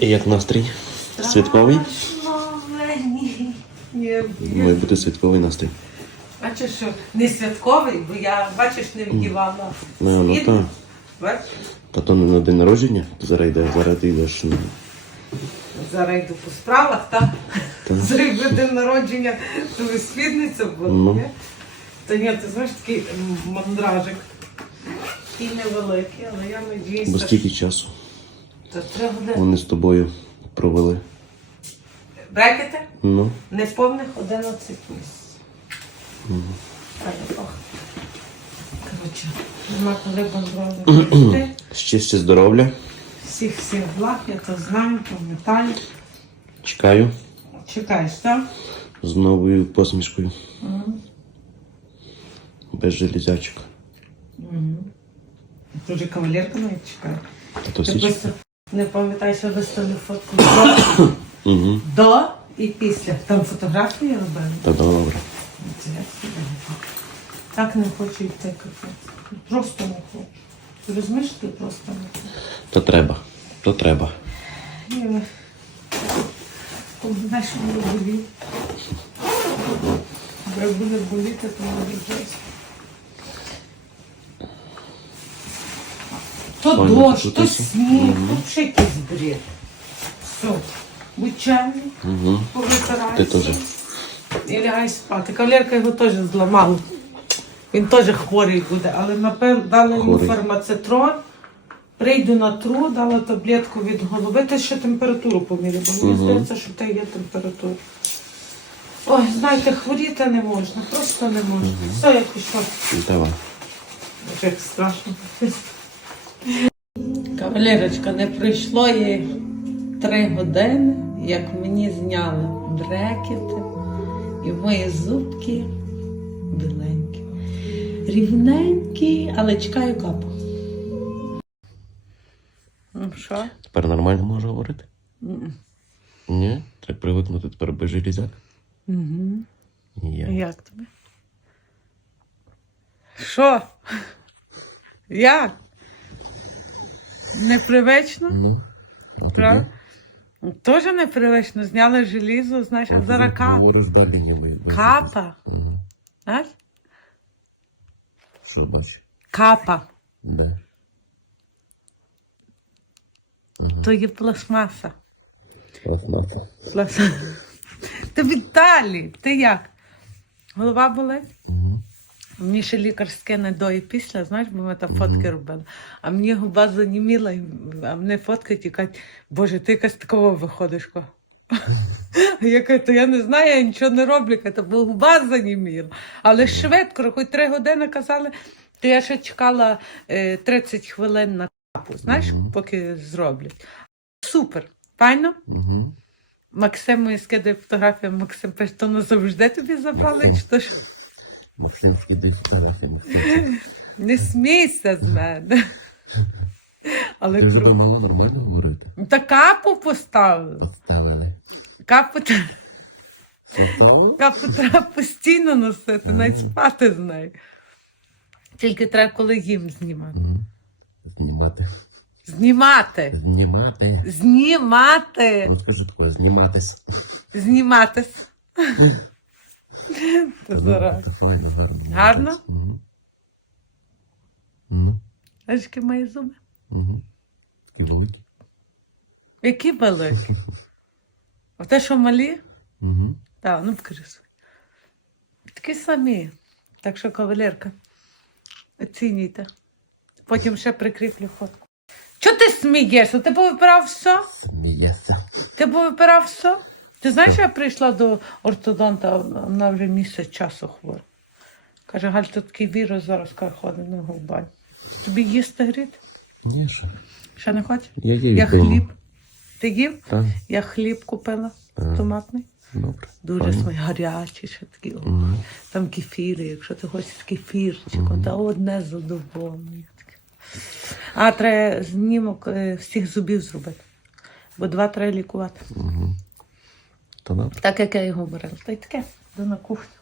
І як настрій? Святковий? Має бути святковий настрій. Бачиш, що не святковий, бо я, бачиш, не вдівала. Ну, ну. Бачиш? Та то не на день народження, то зараз йде, зараз ти йдеш на. Зараз йду по справах, так? Зараз буде день народження, то ви спідниця Ну. ні? Та ні, ти знаєш, такий м, мандражик. Такий невеликий, але я Бо надіюся, стільки часу три години. вони з тобою провели. Брекети? Ну, Неповних 11 місяців. Так, ох. Коротше, нема коли бандроли. щастя, здоров'я. Всіх всіх благ, я то знаю, пам'ятаю. Чекаю Чекаєш, так? з новою посмішкою. Без железячок. Дуже кавалерка навіть чекає. Та то Ти всі просто не пам'ятаєш, що виставили фотку до, Угу. до і після. Там фотографії робили. Та добре. Це як собі. Так не хочу йти капець. Просто не хочу. Ти розумієш, ти просто не хочу. То треба. То треба. Ні, Знаєш, що мене боліє. Як буде боліти, то може жесть. То дощ, то сніг, то ще якийсь бред. Все. Чемний, Угу. Ти теж. І лягай спати. Кавалерка його теж зламала. Він теж хворий буде, але напевно дали йому фармацетрон. Прийду на тру, дала таблетку від голови. Ти ще температуру поміряв, бо мені здається, що тебе є температура. Ой, знаєте, хворіти не можна, просто не можна. Все, я пішла. Давай. Як страшно. Кавалерочка, не пройшло їй три години, як мені зняли брекети, і мої зубки біленькі. Рівненькі, але чекаю капу. Ну що? Тепер нормально можу говорити? Мгм. Ні? Треба привикнути тепер без железяк. Угу. Я. Як тобі? Що? Як? Непривично? Ну. Правда? Тоже непривично. Зняли желізо, знаєш, а зараз кап. Говориш я Капа. Мгм. Знаєш? Що бачиш? Капа. Де? То є пластмаса. Пластмаса. Плас... Ти Віталій, ти як? Голова болить? Мені ще лікар скине до і після, знаєш, бо ми там фотки робили. А мені губа заніміла, а мене фоткають і кажуть, боже, ти якась такого виходиш. ко». Я кажу, то я не знаю, я нічого не роблю, кажу, бо губа заніміла. Але швидко, хоч три години казали, то я ще чекала е, 30 хвилин на капу, знаєш, Мгм. поки зроблять. Супер, файно. Мгм. Максим мені скидає фотографію, Максим пише, то назавжди тобі забрали, чи то що? Фотографії. Максим. Не смійся з мене. Але Ти вже круто. мала нормально говорити? Та капу поставили. Поставили. Капу, капу треба постійно носити, навіть спати з нею. Тільки треба, коли їм знімати. Знімати. Знімати. Знімати. Знімати. Розкажи таке, зніматись. Зніматись. Та зараз. Гарно. Ну. Знаєш, мої зуби? Такі великі. Які великі. А те, що малі? Так, ну покажи свої. Такі самі. Так що, кавалерка, оцінюйте. Потім ще прикріплю фотку. Чого ти смієшся? Ти повипирав все? Сміється. Ти повипирав все? Ти знаєш, я прийшла до ортодонта, а вона вже місяць часу хвора. Каже, Галь, тут такий вірус зараз каже, ходить на губань. Тобі їсти гріти? Ні, ще. Ще не хочеш? Я їв Я вдома. хліб. Ти їв? Так, Я хліб купила Ага. томатний. добре. Дуже Файно. смачний, гарячий, ще такий. о. Там кефіри, якщо ти хочеш кефірчику, та одне задоволення. таке. А треба знімок е, всіх зубів зробити. Бо два треба лікувати. Мгм. Та. Так як я і говорила. Та й таке, йду на кухню.